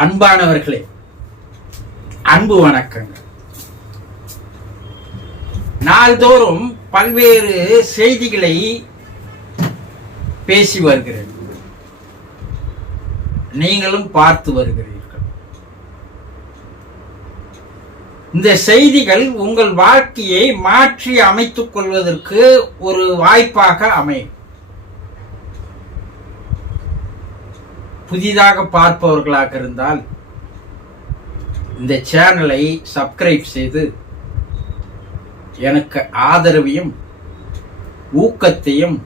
அன்பானவர்களே அன்பு வணக்கங்கள். நாள்தோறும் பல்வேறு செய்திகளை பேசி வருகிறேன். நீங்களும் பார்த்து வருகிறீர்கள். இந்த செய்திகள் உங்கள் வாழ்க்கையை மாற்றி அமைத்துக் கொள்வதற்கு ஒரு வாய்ப்பாக அமையும். புதிதாக பார்ப்பவர்களாக இருந்தால் இந்த சேனலை சப்ஸ்கிரைப் செய்து எனக்கு ஆதரவையும் ஊக்கத்தையும்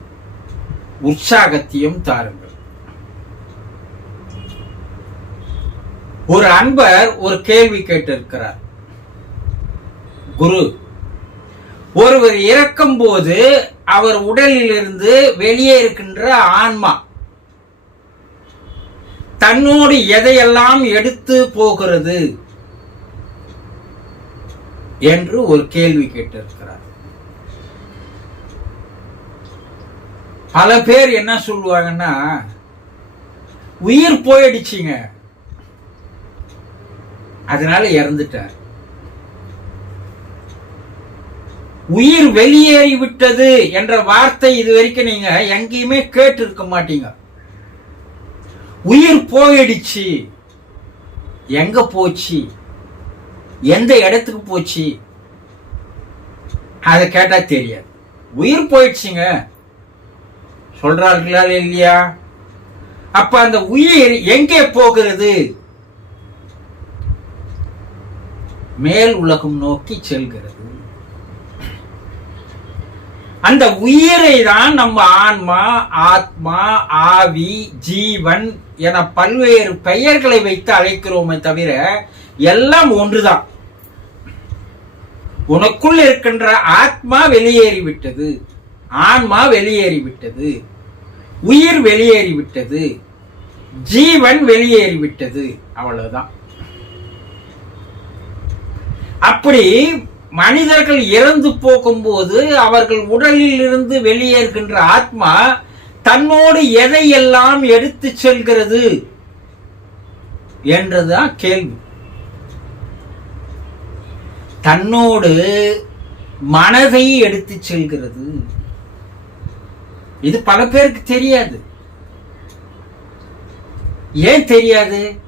உற்சாகத்தையும் தாருங்கள். ஒரு அன்பர் ஒரு கேள்வி கேட்டிருக்கிறார். குரு ஒருவர் இறக்கும் போது அவர் உடலிலிருந்து வெளியே இருக்கின்ற ஆன்மா தன்னோடு எதையெல்லாம் எடுத்து போகிறது? என்று ஒரு கேள்வி கேட்டிருக்கிறார். பல பேர் என்ன சொல்லுவாங்கன்னா உயிர் போயிடுச்சுங்க. அதனால இறந்துட்டார். உயிர் வெளியேறி விட்டது என்ற வார்த்தை இது வரைக்கும் நீங்க எங்கேயுமே கேட்டு இருக்க மாட்டீங்க. உயிர் போயிடுச்சு. எங்க போச்சு? எந்த இடத்துக்கு போச்சு? அதை கேட்டா தெரியாது. உயிர் போயிடுச்சுங்க. சொல்றார்களா இல்லையா? அப்ப அந்த உயிர் எங்கே போகிறது? மேல் உலகம் நோக்கி செல்கிறது. அந்த உயிரை தான் நம்ம ஆன்மா ஆத்மா ஆவி ஜீவன் என பல்வேறு பெயர்களை வைத்து அழைக்கிறோமே தவிர எல்லாம் ஒன்றுதான். உனக்குள் இருக்கின்ற ஆத்மா வெளியேறிவிட்டது. ஆன்மா வெளியேறிவிட்டது. உயிர் வெளியேறிவிட்டது. ஜீவன் வெளியேறிவிட்டது. அவ்வளவுதான். அப்படி மனிதர்கள் இறந்து போகும்போது அவர்கள் உடலில் இருந்து வெளியேறுகின்ற ஆத்மா தன்னோடு எதையெல்லாம் எடுத்து செல்கிறது என்றதுதான் கேள்வி. தன்னோடு மனதை எடுத்து செல்கிறது. இது பல பேருக்கு தெரியாது. ஏன் தெரியாது?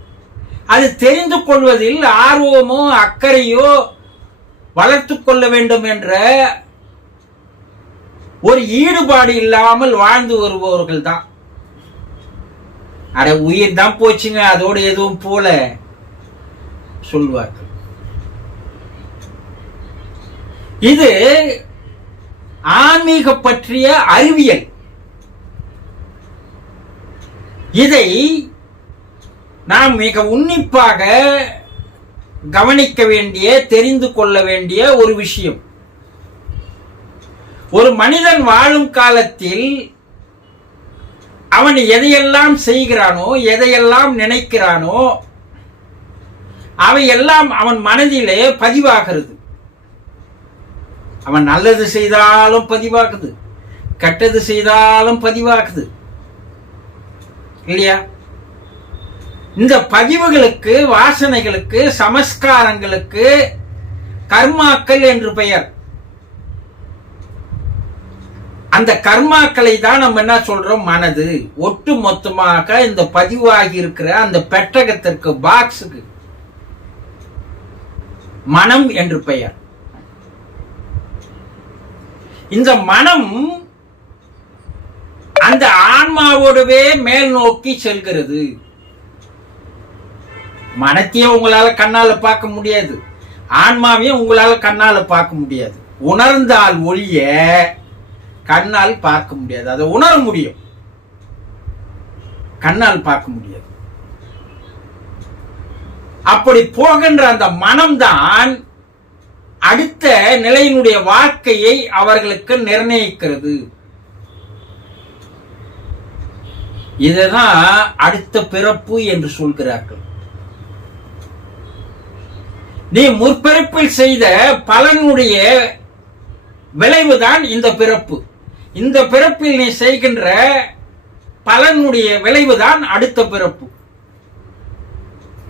அது தெரிந்து கொள்வதில் ஆர்வமோ அக்கறையோ வளர்த்து கொள்ள வேண்டும் என்ற ஒரு ஈடுபாடு இல்லாமல் வாழ்ந்து வருபவர்கள் தான். அட உயிர் தான் போச்சுங்க அதோடு எதுவும் போல சொல்வார்கள். இது ஆன்மீக பற்றிய அறிவியல். இதை நாம் மிக உன்னிப்பாக கவனிக்க வேண்டிய தெரிந்து கொள்ள வேண்டிய ஒரு விஷயம். ஒரு மனிதன் வாழும் காலத்தில் அவன் எதையெல்லாம் செய்கிறானோ எதையெல்லாம் நினைக்கிறானோ அவையெல்லாம் அவன் மனதிலே பதிவாகிறது. அவன் நல்லது செய்தாலும் பதிவாகுது கெட்டது செய்தாலும் பதிவாகுது. இல்லையா? இந்த பதிவுகளுக்கு வாசனைகளுக்கு சமஸ்காரங்களுக்கு கர்மாக்கள் என்று பெயர். அந்த கர்மாக்களை தான் நம்ம என்ன சொல்றோம்? மனது. ஒட்டு மொத்தமாக இந்த பதிவாகி இருக்கிற அந்த பெட்டகத்திற்கு பாக்ஸுக்கு. மனம் என்று பெயர். இந்த மனம் அந்த ஆன்மாவோடவே மேல் நோக்கி செல்கிறது. மனத்தையும் உங்களால கண்ணால பார்க்க முடியாது. ஆன்மாவையும் உங்களால கண்ணால பார்க்க முடியாது. உணர்ந்தால் ஒழிய கண்ணால் பார்க்க முடியாது. அதை உணர முடியும். கண்ணால் பார்க்க முடியாது. அப்படி போகின்ற அந்த மனம்தான் அடுத்த நிலையினுடைய வாழ்க்கையை அவர்களுக்கு நிர்ணயிக்கிறது. இதுதான் அடுத்த பிறப்பு என்று சொல்கிறார்கள். நீ முற்பிறப்பில் செய்த பலனுடைய விளைவுதான் இந்த பிறப்பு. இந்த பிறப்பில் நீ செய்கின்ற பலனுடைய விளைவுதான் அடுத்த பிறப்பு.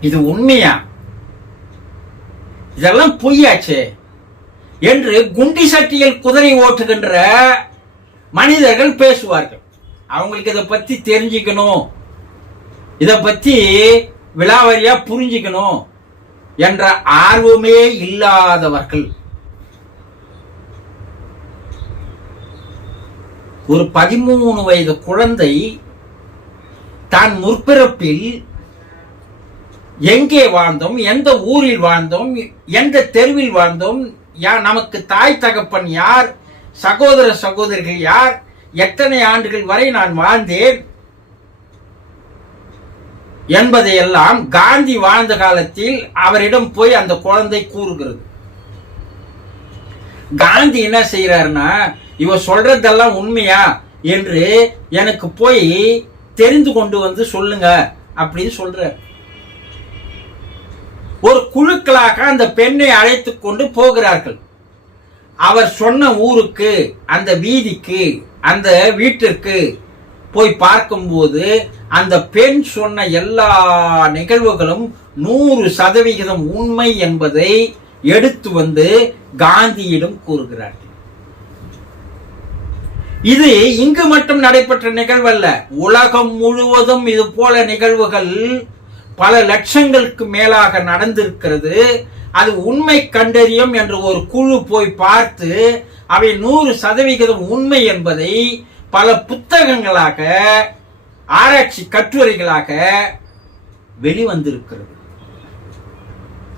இது உண்மையா? இதெல்லாம் பொய்யாச்சே என்று குண்டி சட்டியில் குதிரை ஓட்டுகின்ற மனிதர்கள் பேசுவார்கள். அவங்களுக்கு இதை பத்தி தெரிஞ்சுக்கணும். இதை பத்தி விலாவரியா புரிஞ்சுக்கணும். என்ற ஆர்வமே இல்லாதவர்கள். ஒரு பதிமூணு வயது குழந்தை தான் முற்பிறப்பில் எங்கே வாழ்ந்தோம் எந்த ஊரில் வாழ்ந்தோம் எந்த தெருவில் வாழ்ந்தோம் யா நமக்கு தாய் தகப்பன் யார் சகோதர சகோதரிகள் யார் எத்தனை ஆண்டுகள் வரை நான் வாழ்ந்தேன் என்பதையெல்லாம் காந்தி வாழ்ந்த காலத்தில் அவரிடம் போய் அந்த குழந்தை கூறுகிறது. காந்தி என்ன செய்யறாருன்னா இவ சொல்றதெல்லாம் உண்மையா என்று எனக்கு போய் தெரிந்து கொண்டு வந்து சொல்லுங்க அப்படின்னு சொல்றார். ஒரு குழுக்களாக அந்த பெண்ணை அழைத்து கொண்டு போகிறார்கள். அவர் சொன்ன ஊருக்கு அந்த வீதிக்கு அந்த வீட்டிற்கு போய் பார்க்கும்போது அந்த பெண் சொன்ன எல்லா நிகழ்வுகளும் நூறு சதவிகிதம் உண்மை என்பதை எடுத்து வந்து காந்தியிடம் கூறுகிறார்கள். இது இங்கு மட்டும் நடைபெற்ற நிகழ்வல்ல உலகம் முழுவதும் இது போல நிகழ்வுகள் பல லட்சங்களுக்கு மேலாக நடந்திருக்கிறது. அது உண்மை கண்டறியும் என்று ஒரு குழு போய் பார்த்து அவை நூறு சதவிகிதம் உண்மை என்பதை பல புத்தகங்களாக ஆராய்ச்சி கட்டுரைகளாக வெளிவந்திருக்கிறது.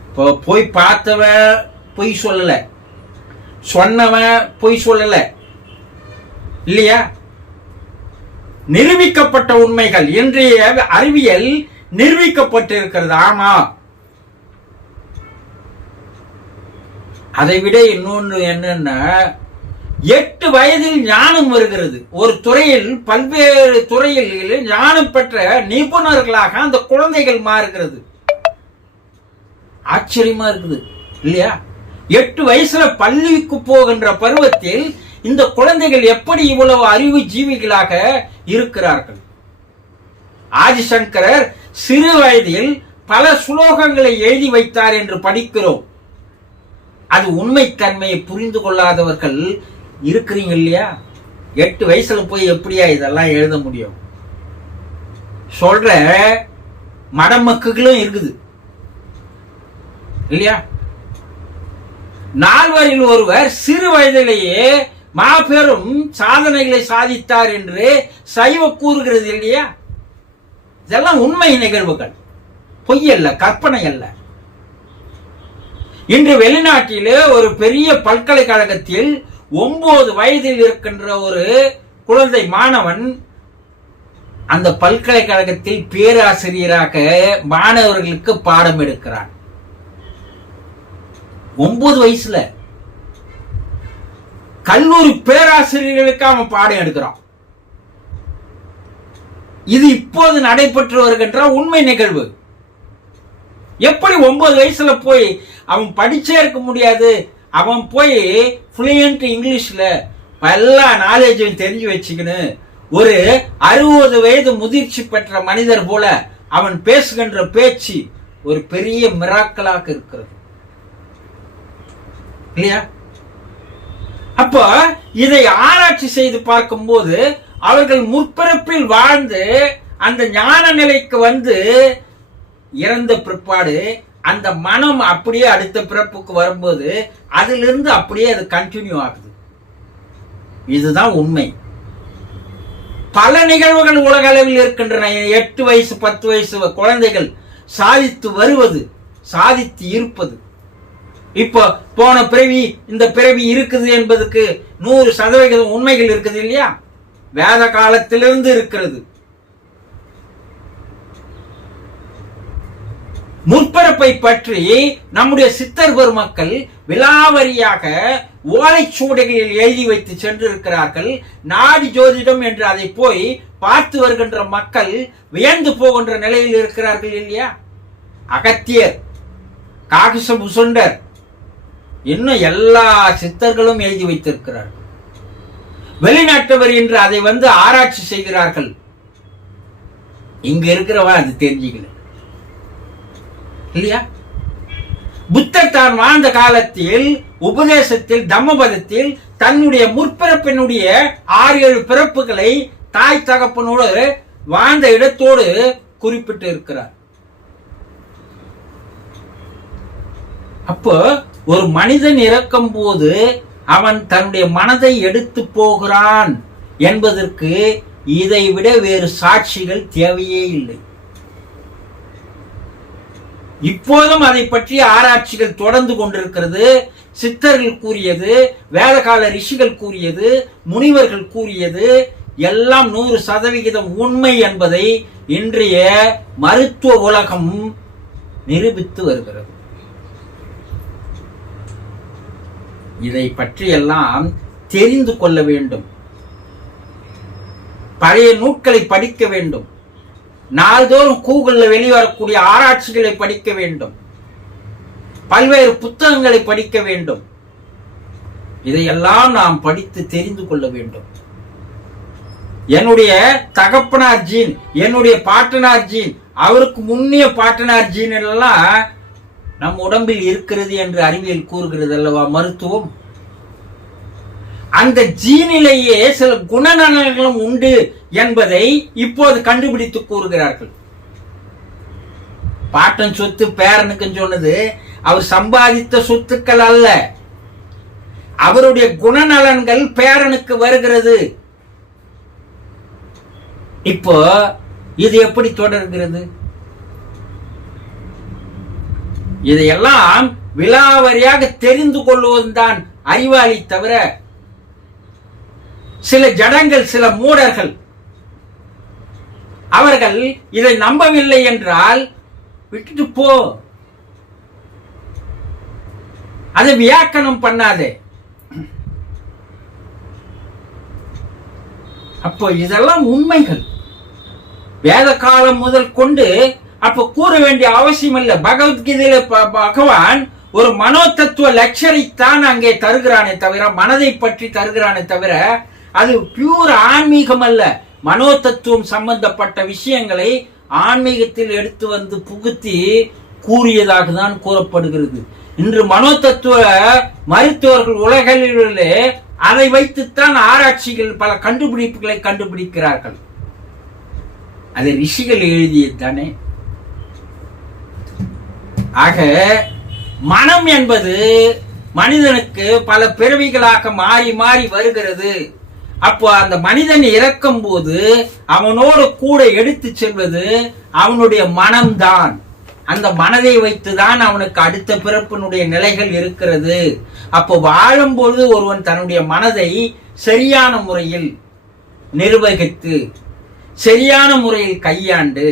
இப்போ போய் பார்த்தவன் பொய் சொல்லல. சொன்னவன் பொய் சொல்லல. இல்லையா? நிரூபிக்கப்பட்ட உண்மைகள் இன்றைய அறிவியல் நிரூபிக்கப்பட்டிருக்கிறது. ஆமா. அதை விட இன்னொன்று என்னன்னா எட்டு வயதில் ஞானம் வருகிறது. ஒரு துறையில் பல்வேறு துறையில் ஞானம் பெற்ற நிபுணர்களாக அந்த குழந்தைகள் மாறுகிறது. ஆச்சரியமா இருக்குது இல்லையா? எட்டு வயசுல பள்ளிக்கு போகின்ற பருவத்தில் இந்த குழந்தைகள் எப்படி இவ்வளவு அறிவு ஜீவிகளாக இருக்கிறார்கள்? ஆதிசங்கரர் சிறு வயதில் பல சுலோகங்களை எழுதி வைத்தார் என்று படிக்கிறோம். அது உண்மைத்தன்மையை புரிந்து கொள்ளாதவர்கள் இருக்கிறீங்க இல்லையா? எட்டு வயசுல போய் எப்படியா இதெல்லாம் எழுத முடியும்? சொல்ற மடமக்குகளும் இருக்குது. இல்லையா? நால்வரில் ஒருவர் சிறு வயதிலேயே மாபெரும் சாதனைகளை சாதித்தார் என்று சைவ கூறுகிறது இல்லையா? இதெல்லாம் உண்மை நிகழ்வுகள். பொய் அல்ல கற்பனை அல்ல இன்று வெளிநாட்டிலே ஒரு பெரிய பல்கலைக்கழகத்தில் ஒன்பது வயதில் இருக்கின்ற ஒரு குழந்தை மாணவன் அந்த பல்கலைக்கழகத்தில் பேராசிரியராக மாணவர்களுக்கு பாடம் எடுக்கிறான். ஒன்பது வயசுல. கல்லூரி பேராசிரியர்களுக்கு அவன் பாடம் எடுக்கிறான். இது இப்போது நடைபெற்று வருகின்ற உண்மை நிகழ்வு. எப்படி ஒன்பது வயசுல போய் அவன் படிச்சே இருக்க முடியாது? அவன் போய் ஃப்ளூயண்ட் இங்கிலீஷ்ல எல்லா நாலேஜையும் தெரிஞ்சு வச்சுக்கணும் ஒரு அறுபது வயது முதிர்ச்சி பெற்ற மனிதர் போல அவன் பேசுகின்ற பேச்சு ஒரு பெரிய மிராக்கலாக இருக்கிறது. இல்லையா? அப்போ இதை ஆராய்ச்சி செய்து பார்க்கும்போது அவர்கள் முற்பிறப்பில் வாழ்ந்து அந்த ஞான நிலைக்கு வந்து இறந்த பிற்பாடு அந்த மனம் அப்படியே அடுத்த பிறப்புக்கு வரும்போது அதிலிருந்து அப்படியே அது கண்டினியூ ஆகுது. இதுதான் உண்மை. பல நிகழ்வுகள் உலக அளவில் இருக்கின்றன. எட்டு வயசு பத்து வயசு குழந்தைகள் சாதித்து வருவது சாதித்து இருப்பது. இப்போ போன பிறவி இந்த பிறவி இருக்குது என்பதுக்கு நூறு சதவிகிதம் உண்மைகள் இருக்குது இல்லையா? வேத காலத்திலிருந்து இருக்கிறது. முற்பிறப்பை பற்றி நம்முடைய சித்தர் பெருமக்கள் விலாவரியாக ஓலைச்சுவடைகளில் எழுதி வைத்து சென்றிருக்கிறார்கள். நாடி ஜோதிடம் என்று அதை போய் பார்த்து வருகின்ற மக்கள் வியந்து போகின்ற நிலையில் இருக்கிறார்கள் இல்லையா? அகத்தியர் காகிச புசுண்டர் இன்னும் எல்லா சித்தர்களும் எழுதி வைத்திருக்கிறார்கள். வெளிநாட்டவர் என்று அதை வந்து ஆராய்ச்சி செய்கிறார்கள். இங்க இருக்கிறவன் அது தெரிஞ்சுக்கல. இல்லையா? புத்தர் தான் வாழ்ந்த காலத்தில் உபதேசத்தில் தம்மபதத்தில் தன்னுடைய முற்பிறப்பினுடைய ஆறு ஏழு பிறப்புகளை தாய் தகப்பனோடு வாழ்ந்த இடத்தோடு குறிப்பிட்டு இருக்கிறார். அப்போ ஒரு மனிதன் இறக்கும் போது அவன் தன்னுடைய மனதை எடுத்து போகிறான் என்பதற்கு இதை விட வேறு சாட்சிகள் தேவையே இல்லை. இப்போதும் அதை பற்றி ஆராய்ச்சிகள் தொடர்ந்து கொண்டிருக்கிறது. சித்தர்கள் கூறியது வேதகால ரிஷிகள் கூறியது முனிவர்கள் கூறியது எல்லாம் நூறு சதவிகிதம் உண்மை என்பதை இன்றைய மருத்துவ உலகம் நிரூபித்து வருகிறது. இதை பற்றியெல்லாம் தெரிந்து கொள்ள வேண்டும். பழைய நூட்களை படிக்க வேண்டும். நாள்தோறும் கூகுளில் வெளிவரக்கூடிய ஆராய்ச்சிகளை படிக்க வேண்டும். பல்வேறு புத்தகங்களை படிக்க வேண்டும். இதையெல்லாம் நாம் படித்து தெரிந்து கொள்ள வேண்டும். என்னுடைய தகப்பனார் ஜீன் என்னுடைய பாட்டனார் ஜீன் அவருக்கு முன்னிய பாட்டனார் ஜீன் எல்லாம் நம் உடம்பில் இருக்கிறது என்று அறிவியல் கூறுகிறது அல்லவா? மருத்துவம். அந்த ஜீனிலேயே சில குணநலன்களும் உண்டு என்பதை இப்போது கண்டுபிடித்து கூறுகிறார்கள். பாட்டன் சொத்து பேரனுக்கு சொன்னது அவர் சம்பாதித்த சொத்துக்கள் அல்ல. அவருடைய குணநலன்கள் பேரனுக்கு வருகிறது. இப்போ இது எப்படி தொடர்கிறது? இதையெல்லாம் விலாவரியாக தெரிந்து கொள்வதுதான் அறிவாளி தவிர சில ஜடங்கள் சில மூடர்கள். அவர்கள் இதை நம்பவில்லை என்றால் விட்டுட்டு போ. அதை வியாக்கணம் பண்ணாதே. அப்போ இதெல்லாம் உண்மைகள். வேத காலம் முதல் கொண்டு அப்ப கூற வேண்டிய அவசியம் இல்லை. பகவத்கீதையில ப- பகவான் ஒரு மனோ தத்துவ லட்சரை தான் அங்கே தருகிறானே தவிர மனதை பற்றி தருகிறானே தவிர அது பியூர் ஆன்மீகம் அல்ல மனோ தத்துவம் சம்பந்தப்பட்ட விஷயங்களை ஆன்மீகத்தில் எடுத்து வந்து புகுத்தி கூறியதாக தான் கூறப்படுகிறது. இன்று மனோ தத்துவ மருத்துவர்கள் உலகளிலே அதை வைத்துத்தான் ஆராய்ச்சிகள் பல கண்டுபிடிப்புகளை கண்டுபிடிக்கிறார்கள். அது ரிஷிகள் எழுதியது தானே? ஆக மனம் என்பது மனிதனுக்கு பல பிறவிகளாக மாறி மாறி வருகிறது. அப்போ அந்த மனிதன் இறக்கும் போது அவனோடு கூட எடுத்து செல்வது அவனுடைய மனம்தான். அந்த மனதை வைத்துதான் அவனுக்கு அடுத்த பிறப்பினுடைய நிலைகள் இருக்கிறது. அப்போ வாழும்பொழுது ஒருவன் தன்னுடைய மனதை சரியான முறையில் நிர்வகித்து சரியான முறையில் கையாண்டு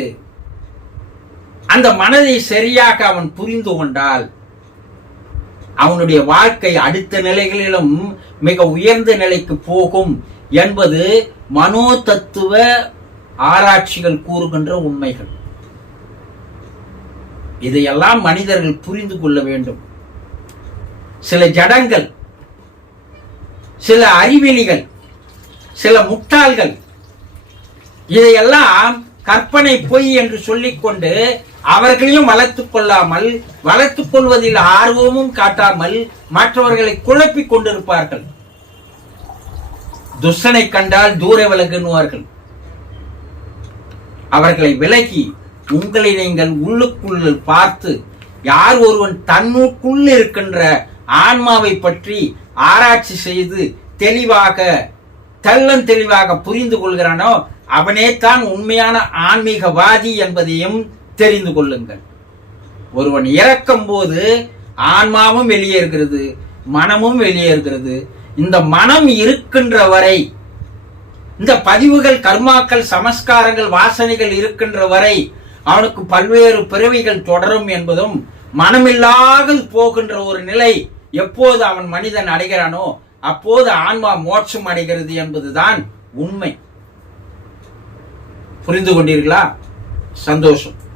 அந்த மனதை சரியாக அவன் புரிந்து கொண்டால் அவனுடைய வாழ்க்கை அடுத்த நிலைகளிலும் மிக உயர்ந்த நிலைக்கு போகும் என்பது மனோ தத்துவ ஆராய்ச்சிகள் கூறுகின்ற உண்மைகள். இதையெல்லாம் மனிதர்கள் புரிந்து கொள்ள வேண்டும். சில ஜடங்கள் சில அறிவிலிகள் சில முட்டாள்கள் இதையெல்லாம் கற்பனை பொய் என்று சொல்லிக்கொண்டு அவர்களையும் வளர்த்துக் கொள்ளாமல் வளர்த்துக் கொள்வதில் ஆர்வமும் காட்டாமல் மற்றவர்களை குழப்பிக் கொண்டிருப்பார்கள். துஷ்டனை கண்டால் தூர விலகுவார்கள் அவர்களை விலகி உங்களை நீங்கள் உள்ளுக்குள் பார்த்து யார் ஒருவன் தன்னுக்குள் இருக்கின்ற ஆன்மாவை பற்றி ஆராய்ச்சி செய்து தெளிவாக தெள்ளன் தெளிவாக புரிந்து கொள்கிறானோ அவனே தான் உண்மையான ஆன்மீகவாதி என்பதையும் தெரிந்து கொள்ளுங்கள். ஒருவன் இறக்கும் போது ஆன்மாவும் வெளியேறுகிறது மனமும் வெளியேறுகிறது. இந்த மனம் இருக்கின்ற வரை இந்த பதிவுகள் கர்மாக்கள் சமஸ்காரங்கள் வாசனைகள் இருக்கின்ற வரை அவனுக்கு பல்வேறு பிறவிகள் தொடரும் என்பதும் மனமில்லாமல் போகின்ற ஒரு நிலை எப்போது அவன் மனிதன் அடைகிறானோ அப்போது ஆன்மா மோட்சம் அடைகிறது என்பதுதான் உண்மை. புரிந்து கொண்டீர்களா? சந்தோஷம்.